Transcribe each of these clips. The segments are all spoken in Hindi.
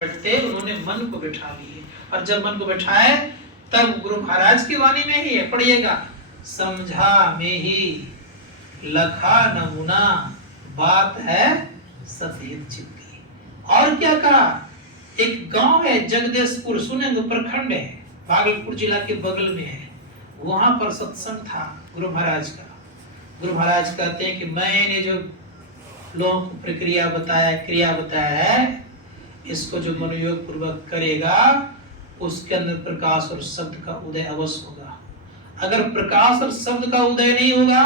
बैठते उन्होंने मन को बैठा लिए, और जब मन को बैठाए तब गुरु महाराज की वाणी में ही है, पढ़िएगा, समझा में ही लखा नमूना, बात है सफेद चित्ती। और क्या कहा, एक गांव है जगदेशपुर, सुनेंगे, प्रखंड है, भागलपुर जिला के बगल में है, वहां पर सत्संग था गुरु महाराज का। गुरु महाराज कहते हैं कि मैंने जो लोगों को प्रक्रिया बताया, क्रिया बताया है, इसको जो मनोयोग पूर्वक करेगा उसके अंदर प्रकाश और शब्द का उदय अवश्य होगा। अगर प्रकाश और शब्द का उदय नहीं होगा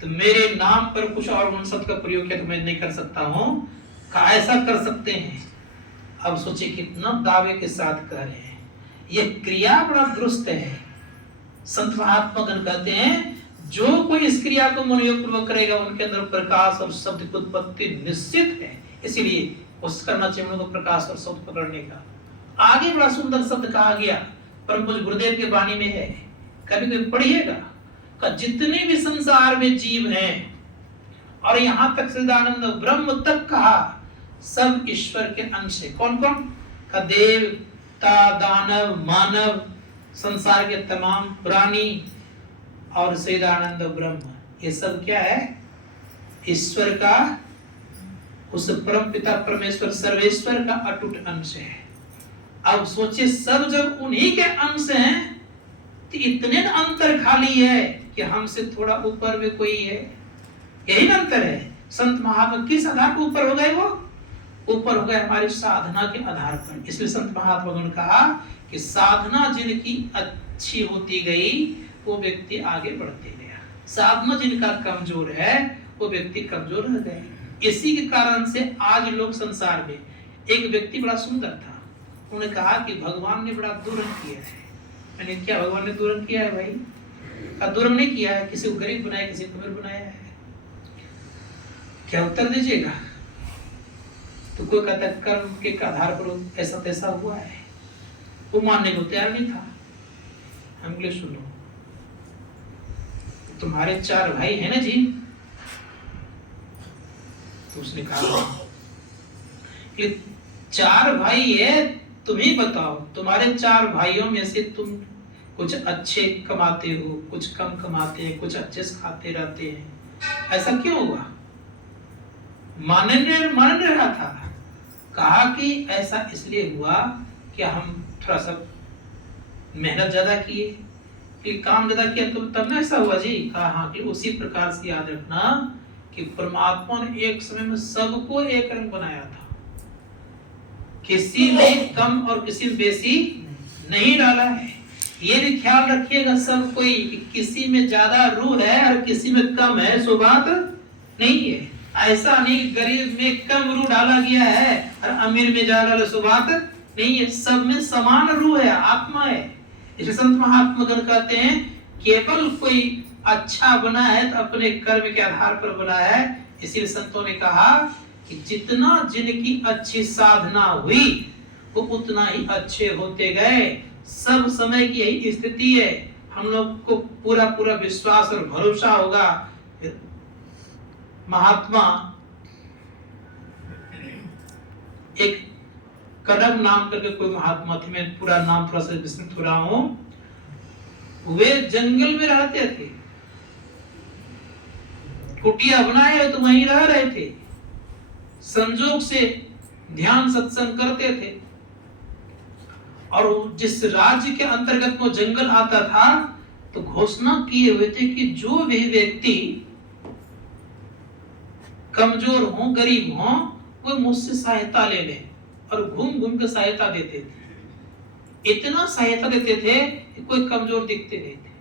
तो मेरे नाम पर कुछ और शब्द का प्रयोग किया तो मैं नहीं कर सकता हूँ, ऐसा कर सकते हैं। अब सोचिए कितना दावे के साथ कह रहे हैं, यह क्रिया बड़ा दुरुस्त है। संत महात्मा गण कहते हैं जो कोई इस क्रिया को मनोयोग पूर्वक करेगा उनके अंदर प्रकाश और शब्द की उत्पत्ति निश्चित है। इसीलिए कोशिश करना चाहिए उनको प्रकाश और शब्द पकड़ने का। आगे बड़ा सुंदर शब्द कहा गया, परम पूज्य गुरुदेव के वाणी में है, कभी कभी पढ़िएगा, का जितने भी संसार में जीव हैं और यहाँ तक सच्चिदानंद ब्रह्म तक कहा, सब ईश्वर के अंश है। कौन कौन का, देवता, दानव, मानव, संसार के तमाम प्राणी और सच्चिदानंद ब्रह्म, ये सब क्या है, ईश्वर का, उस परम पिता परमेश्वर सर्वेश्वर का अटूट अंश है। अब सोचिए सब जब उन्हीं के अंश हैं तो इतने अंतर खाली है कि हमसे थोड़ा ऊपर में कोई है, यही अंतर है। संत महात्मा किस आधार पर ऊपर हो गए, वो ऊपर हो गए हमारी साधना के आधार पर। इसलिए संत महात्मा ने कहा कि साधना जिनकी अच्छी होती गई वो व्यक्ति आगे बढ़ते गया, साधना जिनका कमजोर है वो व्यक्ति कमजोर रह गए। इसी के कारण से आज लोग संसार में, एक व्यक्ति बड़ा सुंदर था, उन्होंने कहा कि भगवान ने बड़ा दुर्रंग किया है। मैंने क्या भगवान ने दुर्रंग किया है भाई? का दुर्रंग नहीं किया है, किसी को गरीब बनाया, किसी को अमीर बनाया है, क्या उत्तर दीजिएगा? तो कोई कहता है कर्म के आधार पर ऐसा तैसा हुआ है, वो मानने को तैयार नहीं था। हम सुनो, तुम्हारे 4 भाई है ना जी? तो उसने कहा कि 4 भाई है, तुम ही बताओ, तुम्हारे 4 भाइयों में से तुम कुछ अच्छे कमाते हो, कुछ कम कमाते हैं, कुछ अच्छे से खाते रहते हैं, ऐसा क्यों हुआ? मान रहा था। कहा कि ऐसा इसलिए हुआ कि हम थोड़ा सा मेहनत ज्यादा किए, कि काम ज्यादा किया, तो तब ना ऐसा हुआ जी। कहा हाँ, कि उसी प्रकार से याद रखना कि परमात्मा ने एक समय में सबको एक रंग बनाया था, किसी में कम और किसी में बेसी नहीं डाला है। ये भी ख्याल रखिएगा सब कोई, किसी में ज्यादा रूह है और किसी में कम है, सो बात नहीं है। ऐसा नहीं गरीब में कम रूह डाला गया है और अमीर में ज्यादा डाला, सो बात नहीं है। सब में समान रूह है, आत्मा है। इसलिए संत महात्मा गण कहते हैं केवल कोई अच्छा बना है तो अपने कर्म के आधार पर बना है। इसीलिए संतों ने कहा कि जितना जिनकी अच्छी साधना हुई वो उतना ही अच्छे होते गए। सब समय की यही स्थिति है। हम लोग को पूरा पूरा विश्वास और भरोसा होगा। महात्मा एक कदम नाम करके कोई महात्मा थे, मैं पूरा नाम थोड़ा सा विस्मृत हो रहा हूं। वे जंगल में रहते थे, कुटिया बनाए तो वहीं रह रहे थे, संजोग से ध्यान सत्संग करते थे। और जिस राज्य के अंतर्गत वो जंगल आता था तो घोषणा किए हुए थे कि जो भी व्यक्ति कमजोर हो, गरीब हो, वो मुझसे सहायता ले ले। और घूम घूम के सहायता देते थे, इतना सहायता देते थे कि कोई कमजोर दिखते नहीं थे।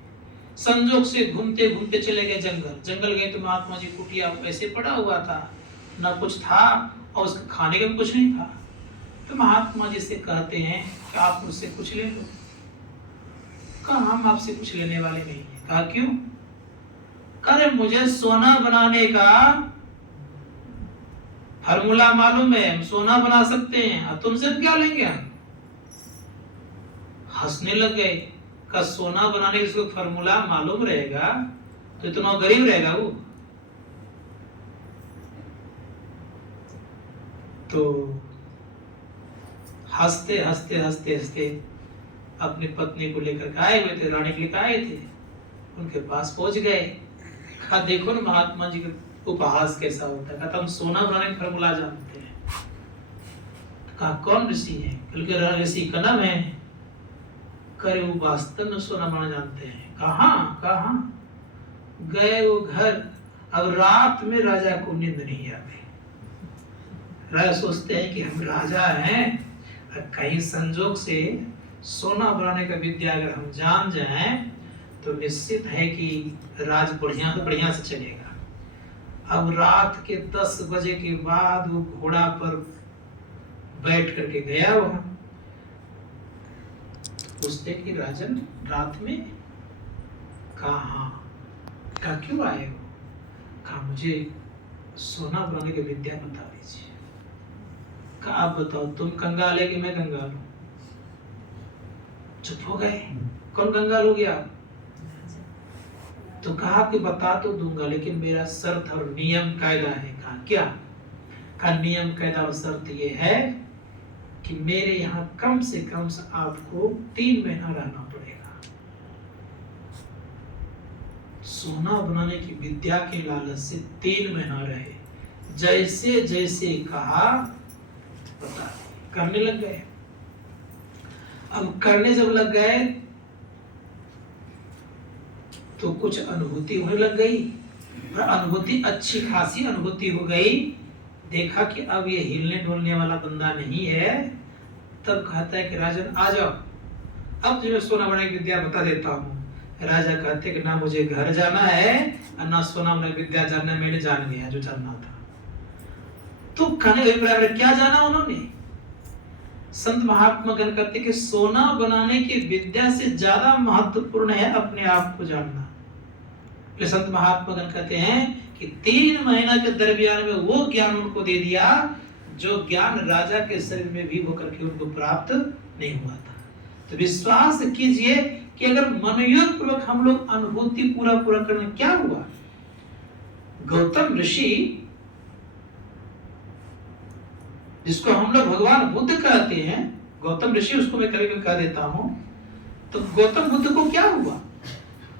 संजोग से घूमते घूमते चले गए जंगल गए तो महात्मा जी कुटिया ऐसे पड़ा हुआ था, ना कुछ था और उसके खाने का भी कुछ नहीं था। तो महात्मा जी से कहते हैं कि आप मुझसे कुछ ले लो। कहा हम आपसे कुछ लेने वाले नहीं है। कहा क्यों? अरे मुझे सोना बनाने का फार्मूला मालूम है, हम सोना बना सकते हैं, और तुमसे क्या लेंगे हम? हंसने लग गए। का सोना बनाने का फार्मूला मालूम रहेगा तो इतना गरीब रहेगा वो? तो हंसते हंसते हंसते हंसते अपनी पत्नी को लेकर के आए हुए थे, रानी के लेकर आए थे, उनके पास पहुंच गए। कहा देखो ना महात्मा जी का उपहास कैसा होता है। कहता हम सोना बनाने का फॉर्मूला जानते हैं। कहा कौन ऋषि है? बल्कि ऋषि कदम है। करे वो वास्तव में सोना बनाना जानते हैं। कहाँ गए वो घर। अब रात में राजा को नींद नहीं आती। राजा सोचते हैं कि हम राजा हैं, कहीं संजोग से सोना बनाने का विद्या अगर हम जान जाएं तो निश्चित है कि राज बढ़िया से चलेगा। अब रात के 10 बजे के बाद वो घोड़ा पर बैठ करके गया वहां। पूछते कि राजन रात में? कहा क्यों आए हो? कहा मुझे सोना बनाने की विद्या बता दीजिए। कहा आप बताओ, तुम कंगाल है कि मैं कंगाल हूं? चुप हो गए। कौन कंगाल हो गया? तो कहा कि बता तो दूंगा, लेकिन मेरा शर्त और नियम कायदा है। कहा क्या? कहा नियम कायदा और शर्त ये है कि मेरे यहाँ कम से कम आपको 3 महीना रहना पड़ेगा। सोना बनाने की विद्या के लालच से 3 महीना रहे। जैसे जैसे कहा पता करने लग गए। अब करने जब लग गए तो कुछ अनुभूति होने लग गई, और अनुभूति अच्छी खासी अनुभूति हो गई। देखा कि अब ये हिलने डोलने वाला बंदा नहीं है। तब कहता है कि राजन आ जाओ, अब तुम्हें सोना बनाने की विद्या बता देता हूँ। राजा कहते कि ना मुझे घर जाना है और ना सोना बनाने की विद्या जानना, मैंने जान गया जो जानना था। तो कहने क्या जाना उन्होंने? संत महात्मा गण कहते कि सोना बनाने की विद्या से ज्यादा महत्वपूर्ण है अपने आप को जानना। संत महात्मा गण कहते हैं कि 3 महीना के दरमियान में वो ज्ञान उनको दे दिया जो ज्ञान राजा के शरीर में भी होकर के उनको प्राप्त नहीं हुआ था। तो विश्वास कीजिए कि अगर मनोयोग पूर्वक हम लोग अनुभूति पूरा करने, क्या हुआ? गौतम ऋषि, जिसको हम लोग भगवान बुद्ध कहते हैं, गौतम ऋषि उसको मैं कभी कह देता हूं। तो गौतम बुद्ध को क्या हुआ?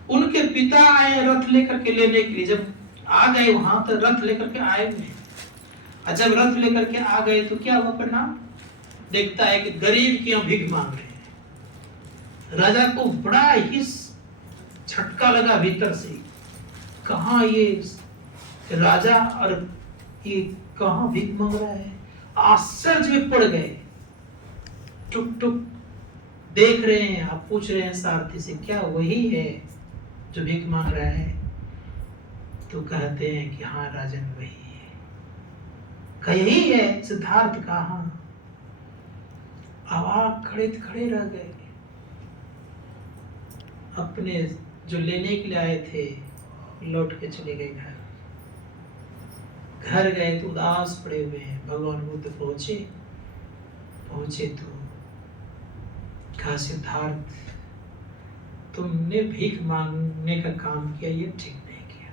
उनके पिता आए रथ लेकर के लेने के लिए। जब आ गए वहां तो रथ लेकर के आए हुए, और जब रथ लेकर के आ गए तो क्या हुआ परिणाम? देखता है कि गरीब की भीख मांग रहे हैं। राजा को बड़ा ही झटका लगा भीतर से। कहा ये राजा और ये कहां भीख मांग रहा है? आश्चर्य में पड़ गए। टुक टुक देख रहे हैं। आप पूछ रहे हैं सारथी से क्या वही है जो भीख मांग रहा है? तो कहते हैं कि हाँ राजन वही है। कहा यही है सिद्धार्थ? कहा। अब खड़े रह गए। अपने जो लेने के लिए आए थे लौट के चले गए घर गए तो उदास पड़े हुए हैं। भगवान बुद्ध पहुंचे तो कहा सिद्धार्थ तुमने भीख मांगने का काम किया, ये ठीक नहीं किया।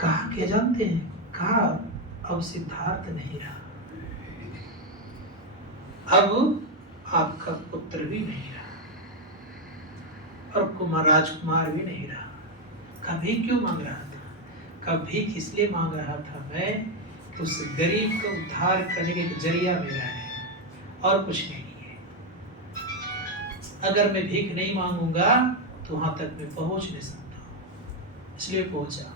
कहा क्या जानते हैं? कहा अब सिद्धार्थ नहीं रहा, अब आपका पुत्र भी नहीं रहा और राजकुमार भी नहीं रहा। कभी क्यों मांग रहा था? कभी इसलिए मांग रहा था मैं कि उस गरीब का उद्धार करने का जरिया मेरा है और कुछ नहीं है। अगर मैं भीख नहीं मांगूंगा तो वहां तक मैं पहुंच नहीं सकता, इसलिए पहुंचा।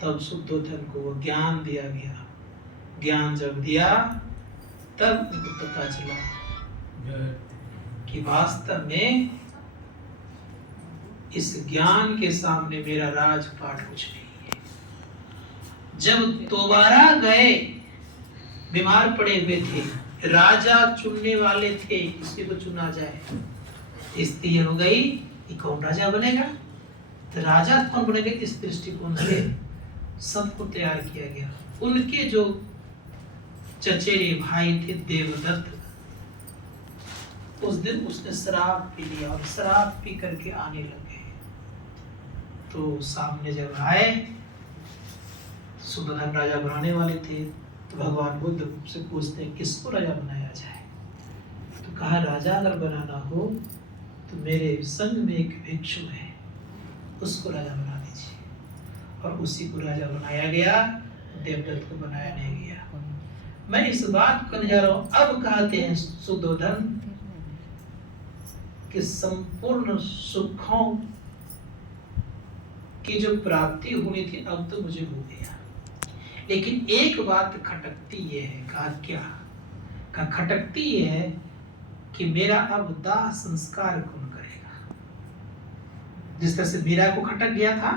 तब शुद्धोधन को वो ज्ञान दिया गया। ज्ञान जब दिया तब उनको पता चला कि वास्तव में इस ज्ञान के सामने मेरा राजपाट कुछ नहीं है। जब दोबारा गए, बीमार पड़े हुए थे, राजा चुनने वाले थे, किसी को चुना जाए। स्थिति हो गई कि कौन राजा बनेगा? तो राजा कौन बनेगा? इस दृष्टिकोण से सबको तैयार किया गया। उनके जो चचेरे भाई थे देवदत्त, उस दिन उसने शराब पी लिया और शराब पी करके आने लगे। तो सामने जब आए, सुबोधन राजा बनाने वाले थे, तो भगवान बुद्ध से पूछते हैं किसको राजा बनाया जाए। तो कहा राजा अगर बनाना हो तो मेरे संग में एक भिक्षु है, उसको राजा बना दीजिए। और उसी को राजा बनाया गया, देवदत्त को बनाया नहीं गया। मैं इस बात को कहने जा रहा हूं, अब कहते हैं सुद्धोधन कि संपूर्ण सुखों की जो प्राप्ति होनी थी अब तो मुझे हो गया, लेकिन एक बात खटकती ये है। कहा क्या? कहा खटकती ये है कि मेरा अब दाह संस्कार कौन करेगा। जिस तरह से मीरा को खटक गया था,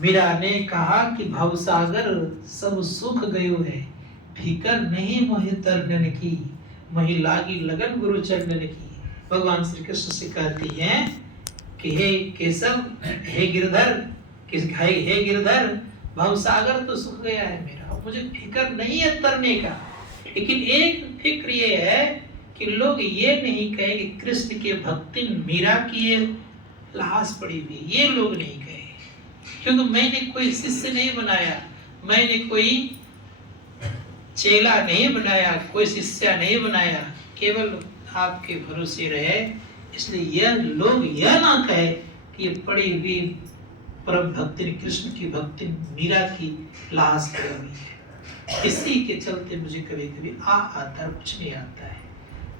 मीरा ने कहा कि भवसागर सब सुख गयो है, फिकर नहीं मोहि तरनन की, मही लागी लगन गुरु चरणन की। भगवान श्री कृष्ण से कहती हैं कि हे केशव, हे गिरधर, हे गिरधर, भवसागर तो सुख गया है मेरा, मुझे फिक्र नहीं है तरने का। लेकिन एक फिक्र ये है कि लोग ये नहीं कहे कि कृष्ण के भक्ति मीरा की ये लाश पड़ी हुई, ये लोग नहीं कहे, क्योंकि मैंने कोई शिष्य नहीं बनाया, मैंने कोई चेला नहीं बनाया, कोई शिष्य नहीं बनाया, केवल आपके भरोसे रहे। इसलिए यह लोग यह ना कहे कि ये पड़ी हुई परम भक्ति कृष्ण की भक्ति मीरा की लाश पड़ी हुई है। इसी के चलते मुझे कभी कभी आता है, कुछ नहीं आता है।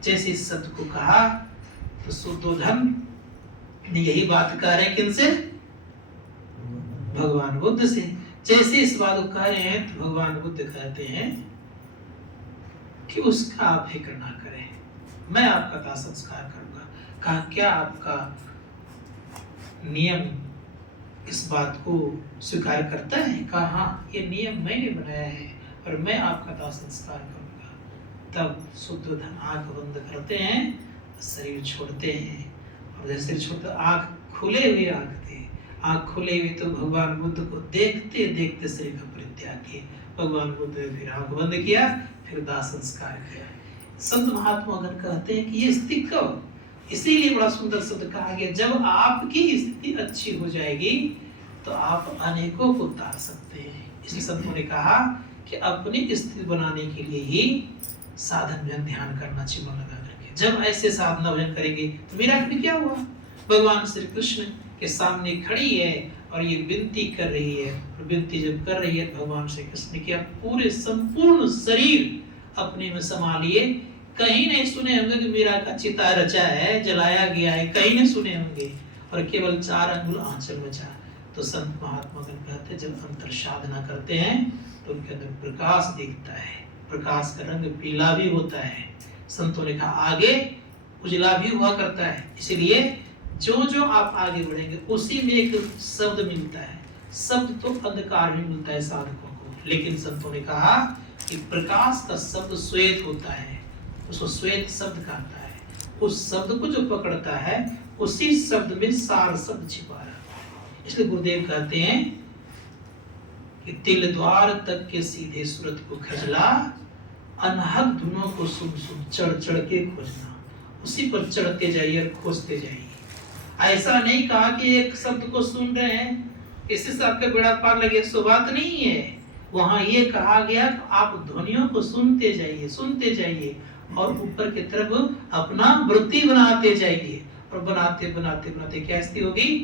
जैसे इस शब्द को कहा तो सुद्धोधन यही बात कह रहे हैं, किनसे? भगवान बुद्ध से। जैसे इस बात को कह रहे हैं तो भगवान बुद्ध कहते हैं कि उसका आप फिक्र ना करें, मैं आपका दाह संस्कार करूंगा। कहा क्या आपका नियम इस बात को स्वीकार करता है? कहा हाँ, ये नियम मैंने बनाया है और मैं आपका दाह संस्कार करूंगा। तब सुद्धोधन आंख बंद करते हैं, शरीर छोड़ते हैं, और जैसे शरीर छोड़ते आंख खुले हुए आंख खुले हुए तो भगवान बुद्ध को देखते देखते शरीर का परित्याग किए। भगवान बुद्ध ने फिर आंख बंद किया, फिर दाह संस्कार किया। संत महात्मा अगर कहते हैं कि ये स्थिति कब, इसीलिए बड़ा सुंदर शब्द कहा गया, जब आपकी स्थिति अच्छी हो जाएगी तो आप अनेकों को तार सकते हैं। इसलिए संतों ने कहा कि अपनी स्थिति बनाने के लिए ही साधन में ध्यान करना चाहिए, मन लगा करके। जब ऐसे साधना भजन करेंगे तो मेरा भी क्या हुआ, भगवान श्री कृष्ण के सामने खड़ी है और ये विनती कर रही है, और विनती जब कर रही है भगवान श्री कृष्ण ने क्या पूरे संपूर्ण शरीर अपने में समा लिए। कहीं नहीं सुने होंगे कि मीरा का चिता रचा है, जलाया गया है, कहीं नहीं सुने होंगे, और केवल 4 अंगुल आंचल बचा। तो संत महात्मा कहते हैं जब अंतर साधना करते हैं तो उनके अंदर प्रकाश दिखता है, प्रकाश का रंग पीला भी होता है। संतों ने कहा आगे उजला भी हुआ करता है। इसलिए जो जो आप आगे बढ़ेंगे उसी में एक शब्द मिलता है। शब्द तो अंधकार भी मिलता है साधकों को, लेकिन संतों ने कहा कि प्रकाश का शब्द श्वेत होता है, उसको श्वेत शब्द कहता है। उस शब्द को जो पकड़ता है उसी शब्द में सार शब्द छिपा रहता है। इसलिए गुरुदेव कहते हैं कि तिल द्वार तक के सीधे सूरत को खजला, अनहद धुनों को सुन सुन चढ़ चढ़ के खोजना। उसी पर चढ़ते जाइए और खोजते जाइए। ऐसा नहीं कहा कि एक शब्द को सुन रहे हैं इससे से आपका बेड़ा पार लगे, सो बात नहीं है। वहां ये कहा गया कि आप ध्वनियों को सुनते जाइए और ऊपर की तरफ अपना वृत्ति बनाते जाइए, और बनाते बनाते बनाते क्या स्थिति होगी,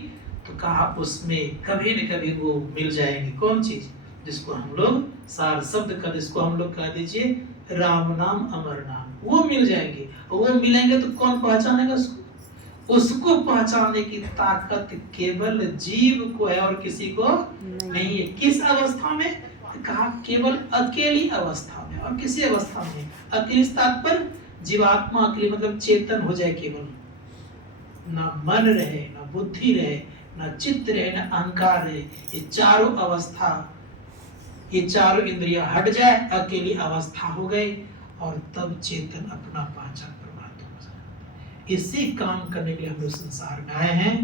तो कहा उसमें कभी न कभी वो मिल जाएंगे। कौन चीज? जिसको हम लोग सार शब्द का, जिसको हम लोग कह दीजिए राम नाम अमर नाम, वो मिल जाएंगे। और वो मिलेंगे तो कौन पहचानेगा उसको? उसको पहचानने की ताकत केवल जीव को है और किसी को नहीं है। किस अवस्था में? कहा केवल अकेली अवस्था में। और किसी अवस्था में? अकेली तात्पर्य जीवात्मा अकेली मतलब चेतन हो जाए, केवल ना मन रहे, ना बुद्धि रहे, ना चित्त रहे, ना अहंकार रहे। ये चारों अवस्था, ये चारों इंद्रियां हट जाए, अकेली अवस्था हो गई, और तब चेतन अपना पहचान। इसी काम करने के लिए हम लोग संसार में आए हैं।